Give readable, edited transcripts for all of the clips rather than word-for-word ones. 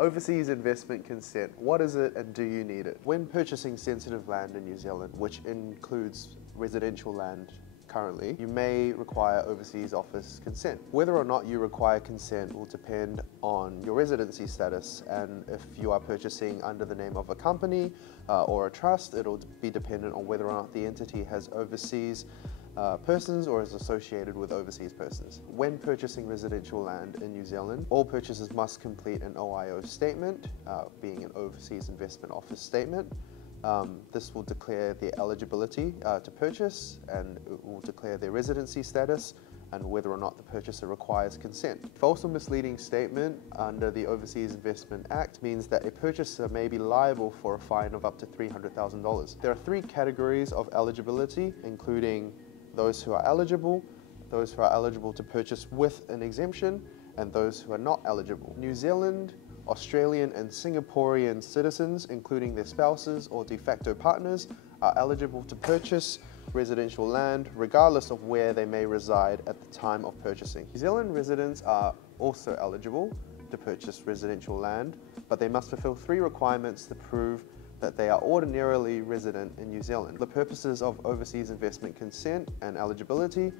Overseas investment consent. What is it and do you need it? When purchasing sensitive land in New Zealand, which includes residential land currently, you may require overseas office consent. Whether or not you require consent will depend on your residency status, and if you are purchasing under the name of a company or a trust, it'll be dependent on whether or not the entity has overseas persons or is associated with overseas persons. When purchasing residential land in New Zealand, all purchasers must complete an OIO statement, being an Overseas Investment Office statement. This will declare their eligibility to purchase, and it will declare their residency status and whether or not the purchaser requires consent. False or misleading statement under the Overseas Investment Act means that a purchaser may be liable for a fine of up to $300,000. There are three categories of eligibility, including those who are eligible to purchase with an exemption, and those who are not eligible. New Zealand, Australian and Singaporean citizens, including their spouses or de facto partners, are eligible to purchase residential land regardless of where they may reside at the time of purchasing. New Zealand residents are also eligible to purchase residential land, but they must fulfill three requirements to prove that they are ordinarily resident in New Zealand. For the purposes of overseas investment consent and eligibility,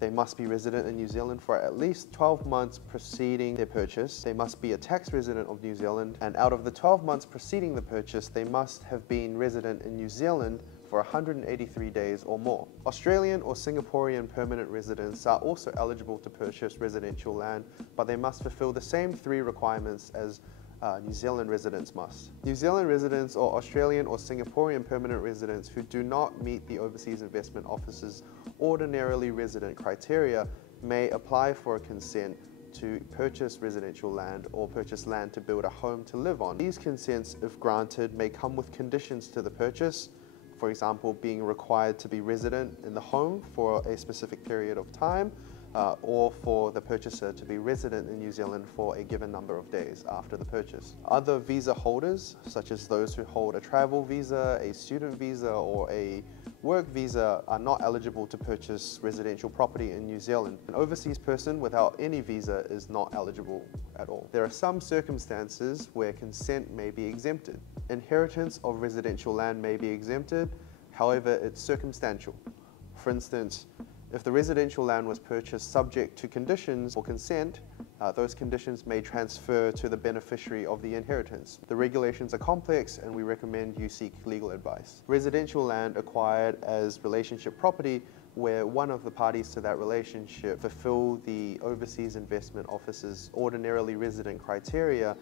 they must be resident in New Zealand for at least 12 months preceding their purchase. They must be a tax resident of New Zealand, and out of the 12 months preceding the purchase, they must have been resident in New Zealand for 183 days or more. Australian or Singaporean permanent residents are also eligible to purchase residential land, but they must fulfill the same three requirements as New Zealand residents must. New Zealand residents or Australian or Singaporean permanent residents who do not meet the Overseas Investment Office's ordinarily resident criteria may apply for a consent to purchase residential land or purchase land to build a home to live on. These consents, if granted, may come with conditions to the purchase, for example, being required to be resident in the home for a specific period of time, or for the purchaser to be resident in New Zealand for a given number of days after the purchase. Other visa holders, such as those who hold a travel visa, a student visa, or a work visa, are not eligible to purchase residential property in New Zealand. An overseas person without any visa is not eligible at all. There are some circumstances where consent may be exempted. Inheritance of residential land may be exempted, however, it's circumstantial. For instance, if the residential land was purchased subject to conditions or consent, those conditions may transfer to the beneficiary of the inheritance. The regulations are complex, and we recommend you seek legal advice. Residential land acquired as relationship property, where one of the parties to that relationship fulfill the Overseas Investment Office's ordinarily resident criteria,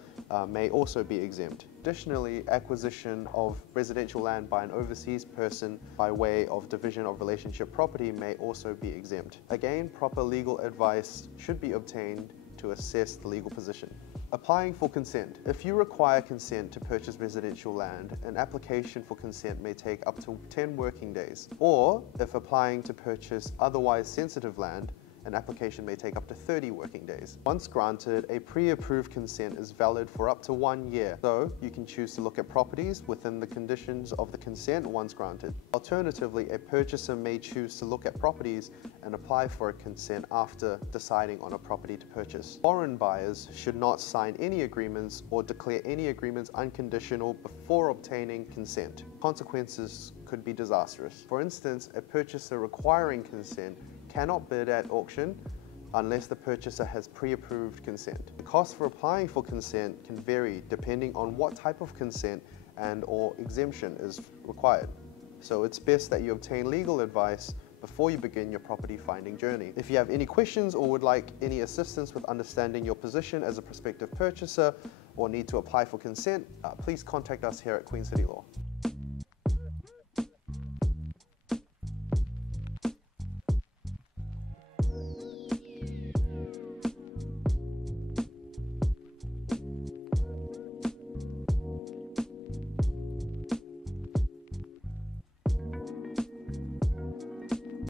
may also be exempt. Additionally, acquisition of residential land by an overseas person by way of division of relationship property may also be exempt. Again, proper legal advice should be obtained to assess the legal position. Applying for consent. If you require consent to purchase residential land, an application for consent may take up to 10 working days. Or, if applying to purchase otherwise sensitive land, an application may take up to 30 working days. Once granted, a pre-approved consent is valid for up to 1 year, so you can choose to look at properties within the conditions of the consent once granted. Alternatively, a purchaser may choose to look at properties and apply for a consent after deciding on a property to purchase. Foreign buyers should not sign any agreements or declare any agreements unconditional before obtaining consent. Consequences could be disastrous. For instance, a purchaser requiring consent cannot bid at auction unless the purchaser has pre-approved consent. The cost for applying for consent can vary depending on what type of consent and/or exemption is required. So it's best that you obtain legal advice before you begin your property finding journey. If you have any questions or would like any assistance with understanding your position as a prospective purchaser or need to apply for consent, please contact us here at Queen City Law.